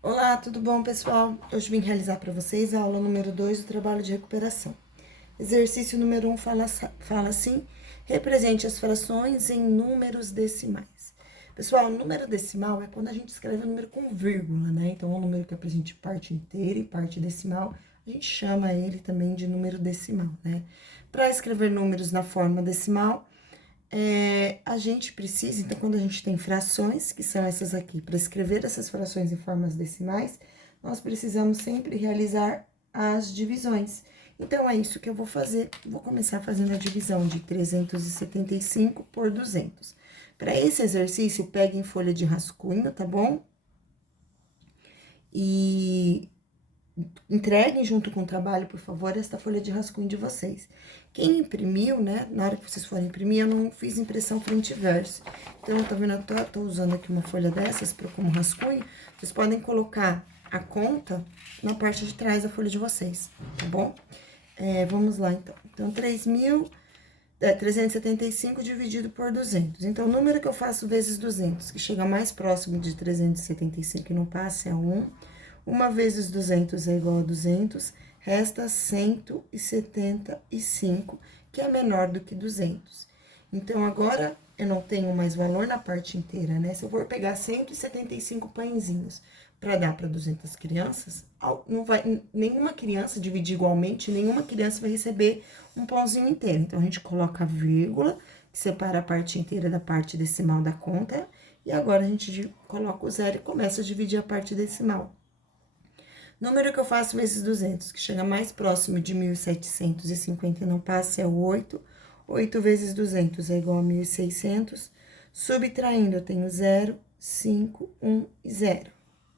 Olá, tudo bom, pessoal? Hoje vim realizar para vocês a aula número 2 do trabalho de recuperação. Exercício número 1 fala assim: represente as frações em números decimais. Pessoal, número decimal é quando a gente escreve o número com vírgula, né? Então, um número que apresente parte inteira e parte decimal, a gente chama ele também de número decimal, né? Para escrever números na forma decimal, a gente precisa, então, quando a gente tem frações, que são essas aqui, para escrever essas frações em formas decimais, nós precisamos sempre realizar as divisões. Então, é isso que eu vou fazer. Vou começar fazendo a divisão de 375 por 200. Para esse exercício, pegue em folha de rascunho, tá bom? E entreguem junto com o trabalho, por favor, esta folha de rascunho de vocês. Quem imprimiu, né, na hora que vocês forem imprimir, eu não fiz impressão frente e verso. Então, tá vendo, eu tô usando aqui uma folha dessas como rascunho, vocês podem colocar a conta na parte de trás da folha de vocês, tá bom? Vamos lá, então. Então, 375 dividido por 200. Então, o número que eu faço vezes 200, que chega mais próximo de 375 e não passa, é 1. 1 vezes 200 é igual a 200, resta 175, que é menor do que 200. Então, agora, eu não tenho mais valor na parte inteira, né? Se eu for pegar 175 pãezinhos para dar para 200 crianças, não vai, nenhuma criança dividir igualmente, nenhuma criança vai receber um pãozinho inteiro. Então, a gente coloca a vírgula, que separa a parte inteira da parte decimal da conta, e agora a gente coloca o zero e começa a dividir a parte decimal. Número que eu faço vezes 200, que chega mais próximo de 1.750 e não passa, é o 8. 8 vezes 200 é igual a 1.600. Subtraindo, eu tenho 0, 5, 1 e 0.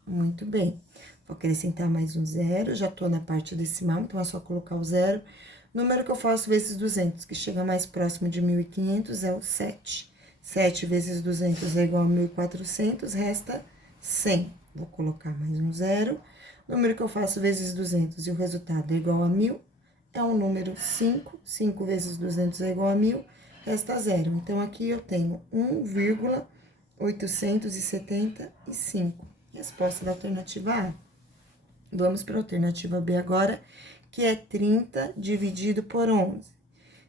Muito bem. Vou acrescentar mais um 0, já tô na parte decimal, então é só colocar o 0. Número que eu faço vezes 200, que chega mais próximo de 1.500, é o 7. 7 vezes 200 é igual a 1.400, resta 100. Vou colocar mais um 0. Número que eu faço vezes 200 e o resultado é igual a 1.000, é o número 5. 5 vezes 200 é igual a 1.000, resta 0. Então, aqui eu tenho 1,875. Resposta da alternativa A. Vamos para a alternativa B agora, que é 30 dividido por 11.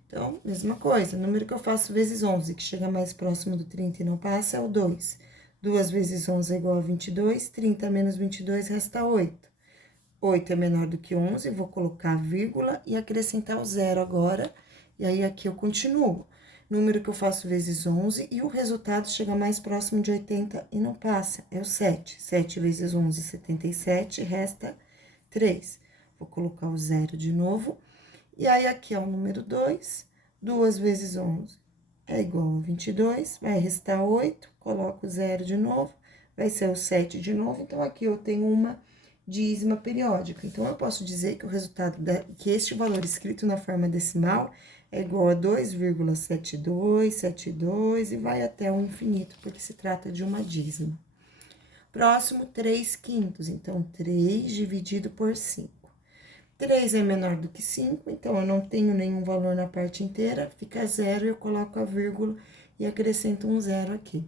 Então, mesma coisa, número que eu faço vezes 11, que chega mais próximo do 30 e não passa, é o 2. 2 vezes 11 é igual a 22, 30 menos 22 resta 8. 8 é menor do que 11, vou colocar vírgula e acrescentar o 0 agora, e aí aqui eu continuo. Número que eu faço vezes 11 e o resultado chega mais próximo de 80 e não passa, é o 7. 7 vezes 11, 77, resta 3. Vou colocar o 0 de novo, e aí aqui é o número 2, 2 vezes 11 é igual a 22, vai restar 8, coloco o 0 de novo, vai ser o 7 de novo, então aqui eu tenho uma dízima periódica. Então, eu posso dizer que o resultado, que este valor escrito na forma decimal é igual a 2,7272 e vai até o infinito, porque se trata de uma dízima. Próximo, 3 quintos. Então, 3 dividido por 5. 3 é menor do que 5, então eu não tenho nenhum valor na parte inteira, fica 0, eu coloco a vírgula e acrescento um 0 aqui.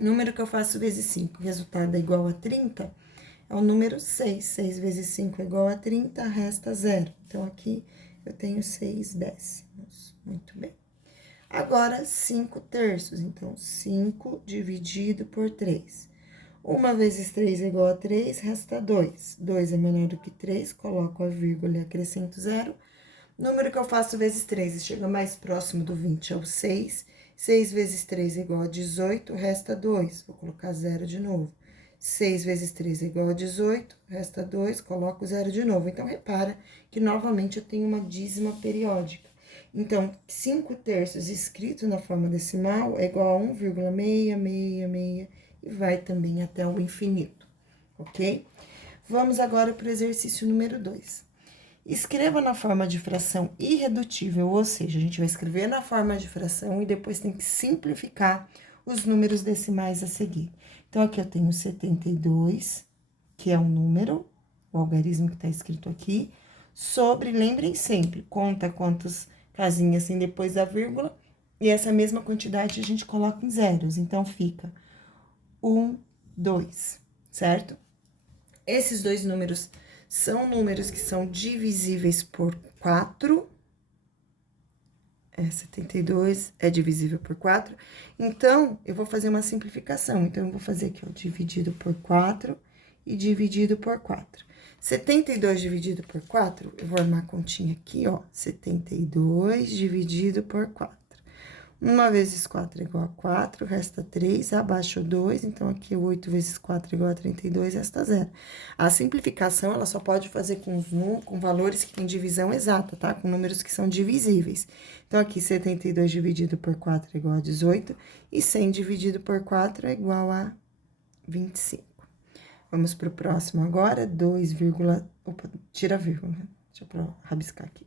Número que eu faço vezes 5, resultado é igual a 30, é o número 6. 6 vezes 5 é igual a 30, resta 0. Então, aqui eu tenho 6 décimos. Muito bem. Agora, 5 terços. Então, 5 dividido por 3. 1 vezes 3 é igual a 3, resta 2. 2 é menor do que 3, coloco a vírgula e acrescento 0. Número que eu faço vezes 3 e chega mais próximo do 20 é o 6. 6 vezes 3 é igual a 18, resta 2. Vou colocar 0 de novo. 6 vezes 3 é igual a 18, resta 2, coloco 0 de novo. Então, repara que, novamente, eu tenho uma dízima periódica. Então, 5 terços escrito na forma decimal é igual a 1,666 e vai também até o infinito, ok? Vamos agora para o exercício número 2. Escreva na forma de fração irredutível, ou seja, a gente vai escrever na forma de fração e depois tem que simplificar os números decimais a seguir. Então, aqui eu tenho 72, que é um número, o algarismo que está escrito aqui, sobre, lembrem sempre, conta quantas casinhas tem depois da vírgula, e essa mesma quantidade a gente coloca em zeros. Então, fica 1, 2, certo? Esses dois números são números que são divisíveis por 4. 72 é divisível por 4. Então, eu vou fazer uma simplificação. Então, eu vou fazer aqui, ó, dividido por 4 e dividido por 4. 72 dividido por 4, eu vou armar a continha aqui, ó. 72 dividido por 4. 1 vezes 4 é igual a 4, resta 3, abaixo 2, então aqui 8 vezes 4 é igual a 32, resta 0. A simplificação, ela só pode fazer com valores que têm divisão exata, tá? Com números que são divisíveis. Então, aqui 72 dividido por 4 é igual a 18, e 100 dividido por 4 é igual a 25. Vamos pro próximo agora, 2, opa, tira a vírgula, né? Deixa eu rabiscar aqui.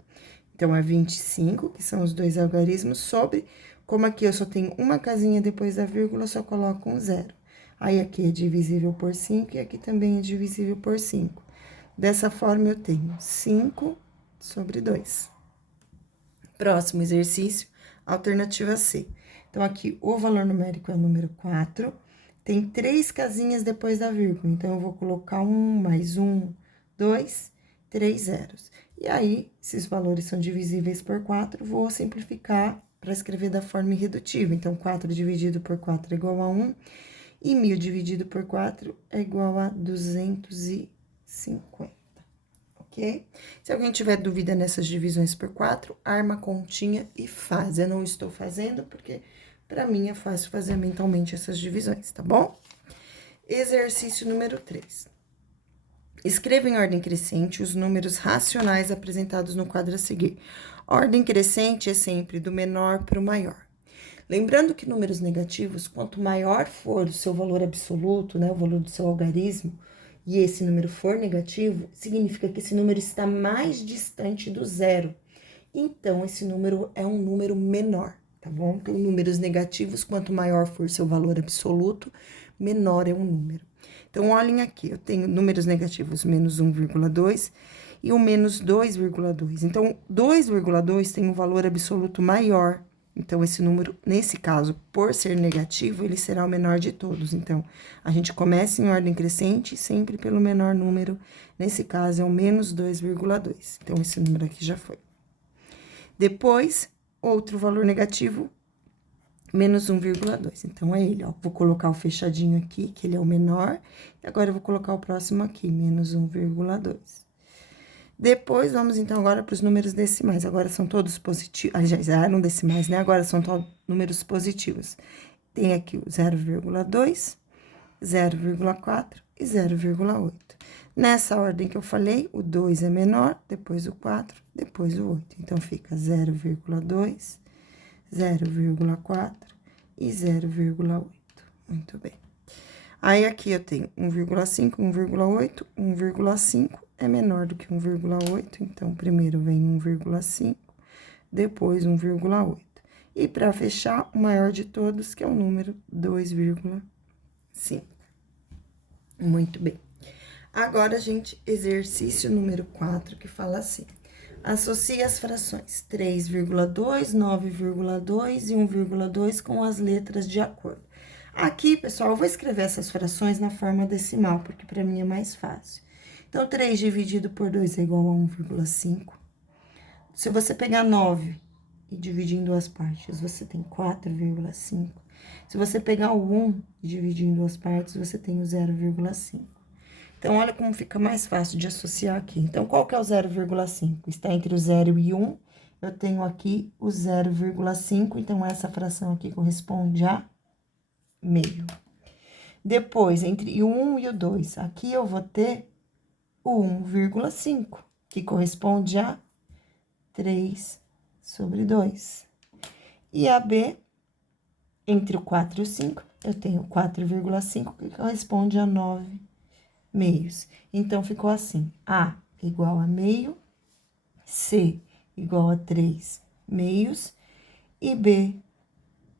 Então, é 25, que são os dois algarismos, sobre... Como aqui eu só tenho uma casinha depois da vírgula, eu só coloco um 0. Aí, aqui é divisível por 5 e aqui também é divisível por 5. Dessa forma, eu tenho 5 sobre 2. Próximo exercício, alternativa C. Então, aqui o valor numérico é o número 4. Tem 3 casinhas depois da vírgula. Então, eu vou colocar 1 mais 1, 2, 3 zeros. E aí, esses valores são divisíveis por 4, vou simplificar para escrever da forma irredutível. Então, 4 dividido por 4 é igual a 1, e 1000 dividido por 4 é igual a 250, ok? Se alguém tiver dúvida nessas divisões por 4, arma a continha e faz. Eu não estou fazendo porque, para mim, é fácil fazer mentalmente essas divisões, tá bom? Exercício número 3. Escreva em ordem crescente os números racionais apresentados no quadro a seguir. Ordem crescente é sempre do menor para o maior. Lembrando que números negativos, quanto maior for o seu valor absoluto, né, o valor do seu algarismo, e esse número for negativo, significa que esse número está mais distante do zero. Então, esse número é um número menor, tá bom? Então, números negativos, quanto maior for seu valor absoluto, menor é um número. Então, olhem aqui, eu tenho números negativos menos 1,2 e o menos 2,2. Então, 2,2 tem um valor absoluto maior. Então, esse número, nesse caso, por ser negativo, ele será o menor de todos. Então, a gente começa em ordem crescente, sempre pelo menor número. Nesse caso, é o menos 2,2. Então, esse número aqui já foi. Depois, outro valor negativo, menos 1,2. Então, é ele, ó. Vou colocar o fechadinho aqui, que ele é o menor. E agora, eu vou colocar o próximo aqui, menos 1,2. Depois, vamos, então, agora para os números decimais. Agora, são todos positivos. Aliás, já eram decimais, né? Agora, são todos números positivos. Tem aqui o 0,2, 0,4 e 0,8. Nessa ordem que eu falei, o 2 é menor, depois o 4, depois o 8. Então, fica 0,2, 0,4 e 0,8. Muito bem. Aí, aqui eu tenho 1,5, 1,8, 1,5 é menor do que 1,8, então, primeiro vem 1,5, depois 1,8. E, para fechar, o maior de todos, que é o número 2,5. Muito bem. Agora, gente, exercício número 4, que fala assim: associe as frações 3,2, 9,2 e 1,2 com as letras de acordo. Aqui, pessoal, eu vou escrever essas frações na forma decimal, porque para mim é mais fácil. Então, 3 dividido por 2 é igual a 1,5. Se você pegar 9 e dividir em duas partes, você tem 4,5. Se você pegar o 1 e dividir em duas partes, você tem o 0,5. Então, olha como fica mais fácil de associar aqui. Então, qual que é o 0,5? Está entre o 0 e 1. Eu tenho aqui o 0,5, então, essa fração aqui corresponde a meio. Depois, entre o 1 e o 2, aqui eu vou ter o 1,5, que corresponde a 3 sobre 2. E a B, entre o 4 e o 5, eu tenho 4,5, que corresponde a 9 meios. Então, ficou assim: A igual a meio, C igual a 3 meios e B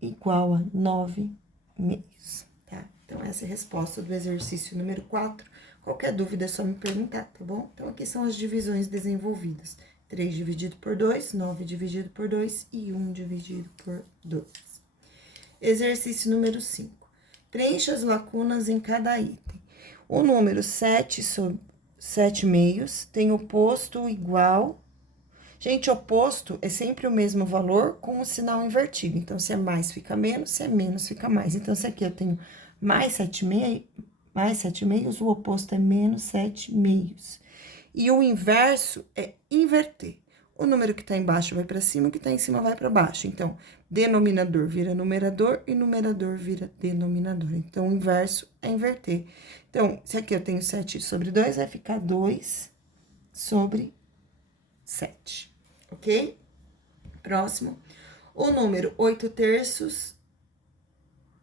igual a 9 meios, tá? Então, essa é a resposta do exercício número 4. Qualquer dúvida é só me perguntar, tá bom? Então, aqui são as divisões desenvolvidas: 3 dividido por 2, 9 dividido por 2 e 1 dividido por 2. Exercício número 5. Preencha as lacunas em cada item. O número 7 meios tem oposto igual. Gente, oposto é sempre o mesmo valor com o sinal invertido. Então, se é mais, fica menos, se é menos, fica mais. Então, se aqui eu tenho mais 7 meios, o oposto é menos 7 meios. E o inverso é inverter. O número que tá embaixo vai para cima, o que tá em cima vai para baixo. Então, denominador vira numerador e numerador vira denominador. Então, o inverso é inverter. Então, se aqui eu tenho 7 sobre 2, vai ficar 2 sobre 7, ok? Próximo. O número 8/3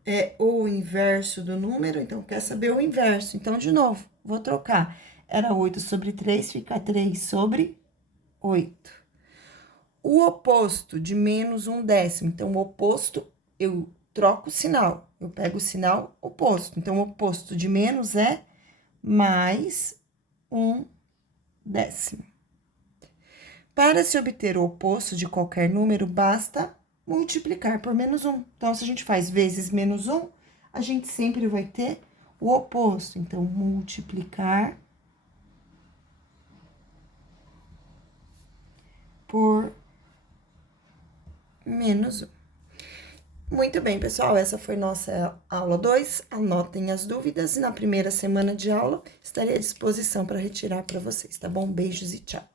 é o inverso do número, então, quer saber o inverso. Então, de novo, vou trocar. Era 8 sobre 3, fica 3 sobre 8. O oposto de menos 1/10. Então, o oposto, eu troco o sinal. Eu pego o sinal oposto. Então, o oposto de menos é mais 1/10. Para se obter o oposto de qualquer número, basta multiplicar por menos 1. Então, se a gente faz vezes menos 1, a gente sempre vai ter o oposto. Então, multiplicar por menos 1. Muito bem, pessoal, essa foi nossa aula 2. Anotem as dúvidas e na primeira semana de aula estarei à disposição para retirar para vocês, tá bom? Beijos e tchau.